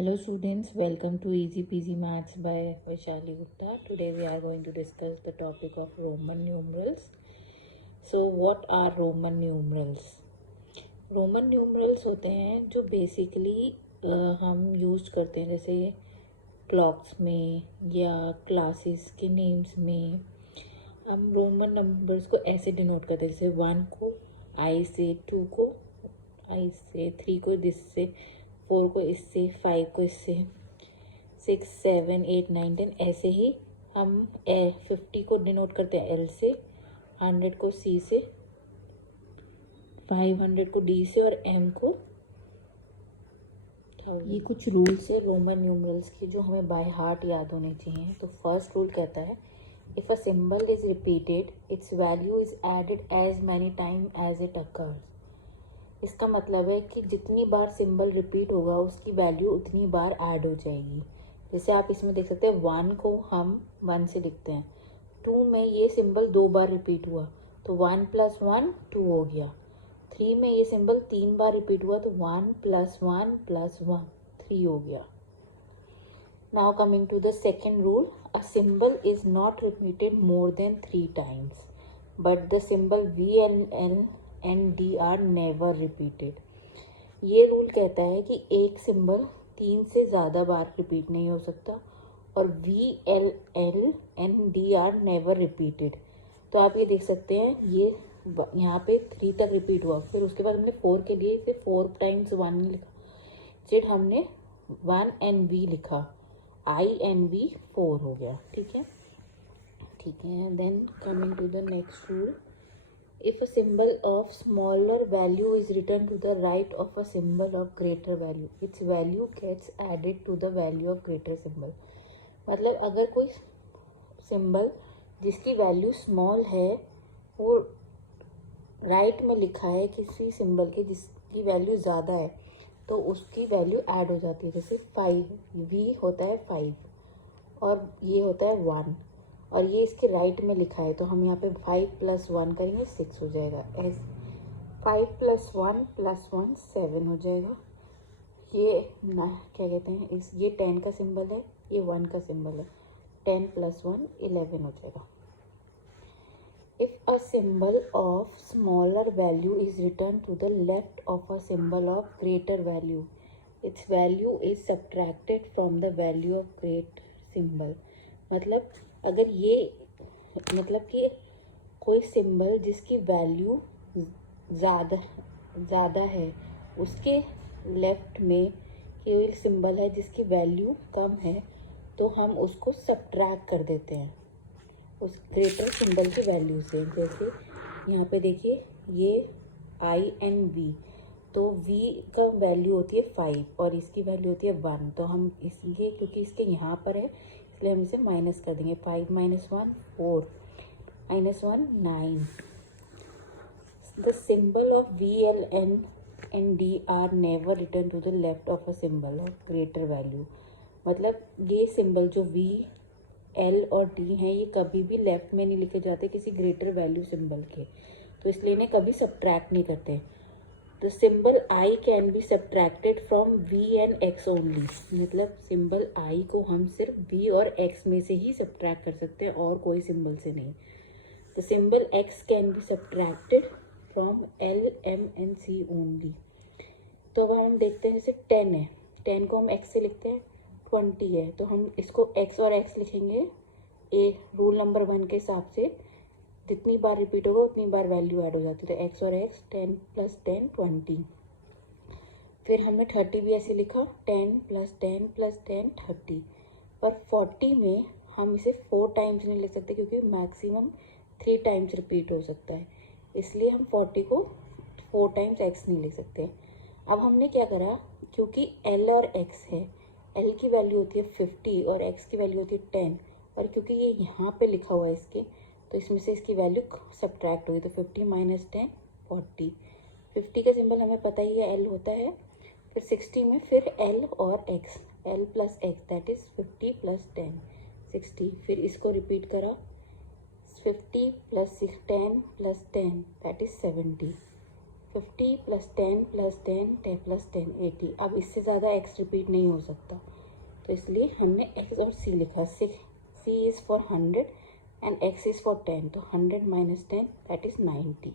Hello students, welcome to Easy Peasy Maths by Vaishali Gupta. Today we are going to discuss the topic of Roman numerals. So what are Roman numerals? Roman numerals होते हैं जो basically हम use करते हैं जैसे clocks में या classes के नेम्स में। हम रोमन नंबर्स को ऐसे डिनोट करते हैं, जैसे 1 को आई से, 2 को आई से, 3 को दिस से, 4 को इससे, 5 को इससे, 6, 7, 8, 9, 10 ऐसे ही हम 50 को डिनोट करते हैं एल से, 100 को सी से, 500 को डी से और एम को 1000। ये कुछ रूल्स है रोमन न्यूमरल्स की जो हमें बाय हार्ट याद होने चाहिए। तो फर्स्ट रूल कहता है, if a symbol is repeated its value is added as many time as it occurs. इसका मतलब है कि जितनी बार सिंबल रिपीट होगा उसकी वैल्यू उतनी बार ऐड हो जाएगी। जैसे आप इसमें देख सकते हैं 1 को हम 1 से लिखते हैं, 2 में ये सिंबल 2 बार रिपीट हुआ तो 1 + 1 2 हो गया, 3 में ये सिंबल 3 बार रिपीट हुआ तो 1 + 1 + 1 3 हो गया। Now coming to the second rule, a symbol is not repeated more than 3 times but the symbol VL and D are never repeated. ये रूल कहता है कि एक सिंबल 3 से ज़्यादा बार रिपीट नहीं हो सकता और VL and D are never repeated. तो आप ये देख सकते हैं, ये यहाँ पे 3 तक रिपीट हुआ, फिर उसके बाद हमने 4 के लिए इसे 4 × 1 लिखा, फिर हमने 1 एंड V लिखा, I एंड V 4 हो गया। ठीक है। Then coming to the next rule, if a symbol of smaller value is written to the right of a symbol of greater value, its value gets added to the value of greater symbol। मतलब अगर कोई symbol जिसकी value small है वो right में लिखा है किसी सिंबल के जिसकी वैल्यू ज़्यादा है तो उसकी वैल्यू ऐड हो जाती है। जैसे 5, V होता है 5 और ये होता है 1 और ये इसके राइट में लिखा है तो हम यहाँ पे 5 + 1 करेंगे 6 हो जाएगा। 5 + 1 + 1 7 हो जाएगा। ये ना क्या कहते हैं, ये 10 का सिंबल है, ये 1 का सिंबल है, 10 + 1 11 हो जाएगा। If a symbol of smaller value is written to the left of a symbol of greater value, its value is subtracted from the value of great symbol. मतलब अगर ये मतलब कि कोई सिंबल जिसकी वैल्यू ज़्यादा है उसके लेफ्ट में कोई सिंबल है जिसकी वैल्यू कम है तो हम उसको सब्ट्रैक्ट कर देते हैं उस ग्रेटर सिंबल की वैल्यू से। जैसे यहाँ पे देखिए ये I एंड V, तो V का वैल्यू होती है 5 और इसकी वैल्यू होती है 1, तो हम इसलिए क्योंकि इसके यहाँ पर है इसलिए हम इसे माइनस कर देंगे। 5 - 1 4 - 1 9। The symbol of VL and D are never written to the left of a symbol of greater value. मतलब ये सिंबल जो V L और D हैं ये कभी भी लेफ्ट में नहीं लिखे जाते किसी ग्रेटर वैल्यू सिंबल के, तो इसलिए इन्हें कभी सब्ट्रैक्ट नहीं करते। The symbol I can be subtracted from V and X only. मतलब सिंबल I को हम सिर्फ V और X में से ही सब्ट्रैक्ट कर सकते हैं और कोई सिंबल से नहीं। The symbol X can be subtracted from L, M and C only. तो अब हम देखते हैं, जैसे 10 है, 10 को हम X से लिखते हैं, 20 है तो हम इसको X और X लिखेंगे रूल नंबर 1 के हिसाब से। जितनी बार रिपीट होगा उतनी बार वैल्यू ऐड हो जाती है, तो X और X 10 + 10 20। फिर हमने 30 भी ऐसे लिखा, 10 + 10 + 10 30। पर 40 में हम इसे 4 टाइम्स नहीं लिख सकते क्योंकि मैक्सिमम 3 टाइम्स रिपीट हो सकता है, इसलिए हम 40 को 4 टाइम्स X नहीं लिख सकते। अब हमने क्या करा, क्योंकि L और X है, L की वैल्यू होती है 50 और X की वैल्यू होती है 10, और क्योंकि ये यहाँ पे लिखा हुआ है इसके तो इसमें से इसकी वैल्यू सब्ट्रैक्ट होगी, तो 50 - 10 40। 50 का सिंबल हमें पता ही है L होता है। फिर 60 में फिर L और X, L + X that is 50 + 10 60। फिर इसको रिपीट करा, 50 + 10 + 10 दैट इज़ 70। 50 + 10 + 10 10 + 10 80। अब इससे ज़्यादा x रिपीट नहीं हो सकता, तो इसलिए हमने x और c लिखा। C is for 100 and x is for 10, तो 100 - 10 दैट इज़ 90।